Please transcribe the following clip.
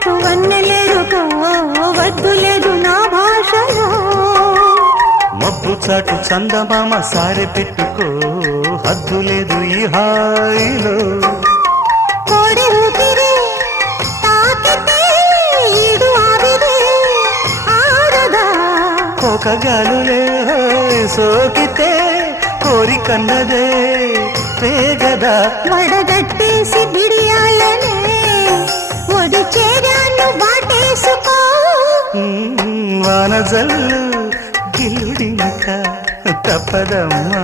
చాటు వన్నెలేదు వద్దు లేదు నా భాషలో మబ్బు చాటు చందమామ సారె పెట్టుకో హద్దు లేదు ఈ హాయిలో కోడి ఊపిరి తాకితే ఈడు ఆవిరే ఆడదా ఒక గాలులే సోకితే కోరికన్నదే పేగదా వడగట్టేసి బిడియాలనే ఒడి చేరాను బాటేసుకో వానజల్లు గిల్లుడినక తప్పదమ్మా